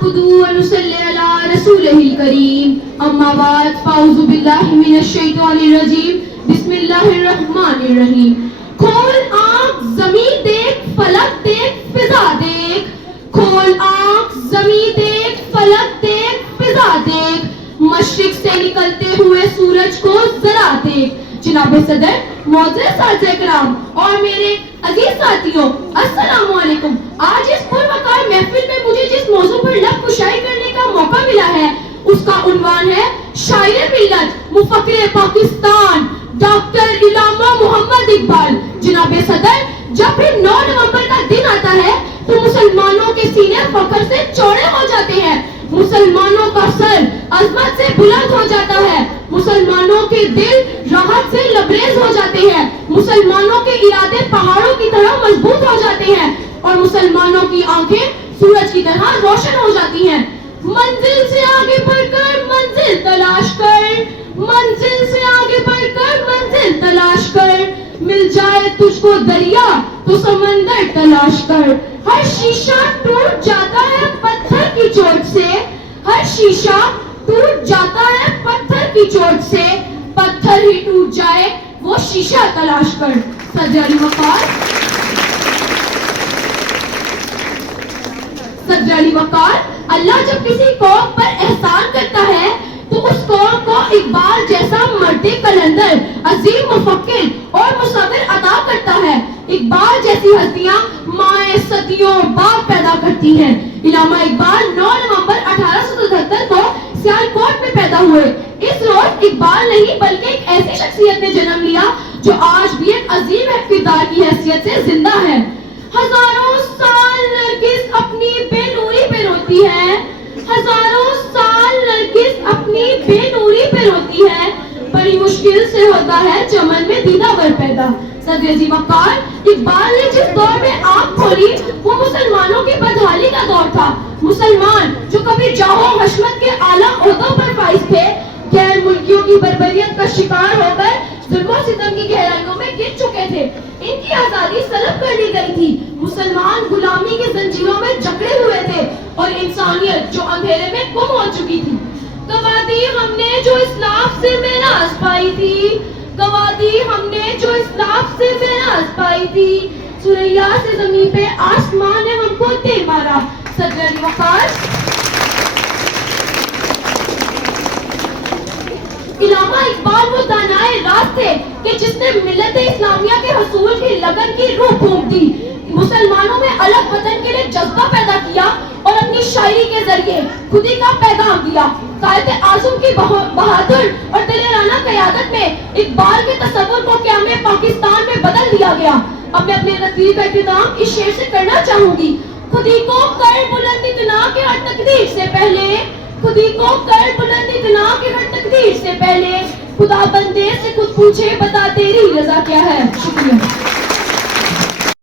نحمده ونصلي على رسوله الكريم اما بعد فاعوذ باللہ من الشیطان الرجیم بسم اللہ الرحمن الرحیم. کھول آنکھ زمین دیکھ فلک دیکھ فضا دیکھ. کھول آنکھ زمین دیکھ فلک دیکھ فضا دیکھ. مشرق سے نکلتے ہوئے سورج کو ذرا دیکھ. جناب صدر، معزز ساتھیو کرام اور میرے عزیز ساتھیوں، السلام علیکم. آج اس پروقار محفل میں مجھے جس موضوع پر لب کشائی کرنے کا موقع ملا ہے اس کا عنوان ہے شاعر ملت مفکر پاکستان ڈاکٹر علامہ محمد اقبال. جناب صدر، جب بھی 9 نومبر کا دن آتا ہے تو مسلمانوں کے سینے فخر سے چوڑے ہو جاتے ہیں، مسلمانوں کا سر عظمت سے بلند ہو جاتا ہے، مسلمانوں کے دل راحت سے لبریز ہو جاتے ہیں، مسلمانوں کے ارادے پہاڑوں کی طرح مضبوط ہو جاتے ہیں اور مسلمانوں کی آنکھیں سورج کی طرح روشن ہو جاتی ہیں. منزل سے آگے بڑھ کر منزل تلاش کر، منزل سے آگے بڑھ کر منزل تلاش کر. مل جائے تجھ کو دریا تو سمندر تلاش کر. ہر شیشہ ٹوٹ جاتا ہے پتھر کی چوٹ سے، ہر شیشہ ٹوٹ جاتا ہے پتھر کی چوٹ سے. پتھر ہی ٹوٹ جائے وہ شیشہ تلاش کر. صدر علی وقار، صدر علی وقار. اللہ جب کسی قوم پر احسان کرتا ہے تو اس قوم کو اقبال جیسا مرد کلندر، عظیم مفکر اور مصور عطا کرتا ہے. اقبال جیسی ہستیاں مائیں صدیوں بعد پیدا کرتی ہیں. علامہ اقبال 9 نومبر 1877 کو سیالکوٹ میں پیدا ہوئے. اس روز اقبال نہیں بلکہ ایک ایسی شخصیت نے جنم لیا جو آج بھی ایک عظیم کردار کی حیثیت سے زندہ ہے. ہزاروں سال نرگس اپنی بے نوری پہ روتی ہے، ہزاروں سال نرگس اپنی بے نوری پہ روتی ہے. بڑی مشکل سے ہوتا ہے چمن میں دیدہ ور پیدا. صدر علی وقار، اقبال نے جس دور میں آنکھ کھولی وہ مسلمانوں کی بدحالی کا دور تھا. مسلمان جو کبھی جاہو حشمت کے اعلیٰ عہدوں پر فائز تھے، غیر ملکیوں کی بربریت کا شکار ہو کر ظلم و ستم کی گہرائیوں میں گر چکے تھے. ان کی آزادی سلب کر لی گئی تھی. مسلمان غلامی کی زنجیروں میں جکڑے ہوئے تھے اور انسانیت جو اندھیرے میں گم ہو چکی تھی. گوا دی ہم نے جو اسلاف سے میراث پائی تھی، گوا دی ہم نے جو اسلاف سے میراث پائی تھی. سریا سے زمین پہ آسمان نے ہم کو دے مارا. صدر علی وقار. علامہ اقبال وہ دانائے راست تھے کہ جس نے ملت اسلامیہ کے حصول کی لگن کی روح پھونک دی، مسلمانوں میں الگ وطن کے لیے جذبہ پیدا کیا اور اپنی شاعری کے ذریعے خودی کا پیغام دیا. قائد اعظم کی بہادر اور دلیرانہ قیادت میں اقبال کے تصور کو قیام پاکستان میں بدل دیا گیا. اب میں اپنے تقریر کا اختتام اس شعر سے کرنا چاہوں گی. خودی کو کر بلند اتنا کہ ہر تقدیر سے پہلے، خودی کو کر بلند اتنا کہ ہر تقدیر سے پہلے، خدا بندے سے خود پوچھے بتا تیری رضا کیا ہے. شکریہ.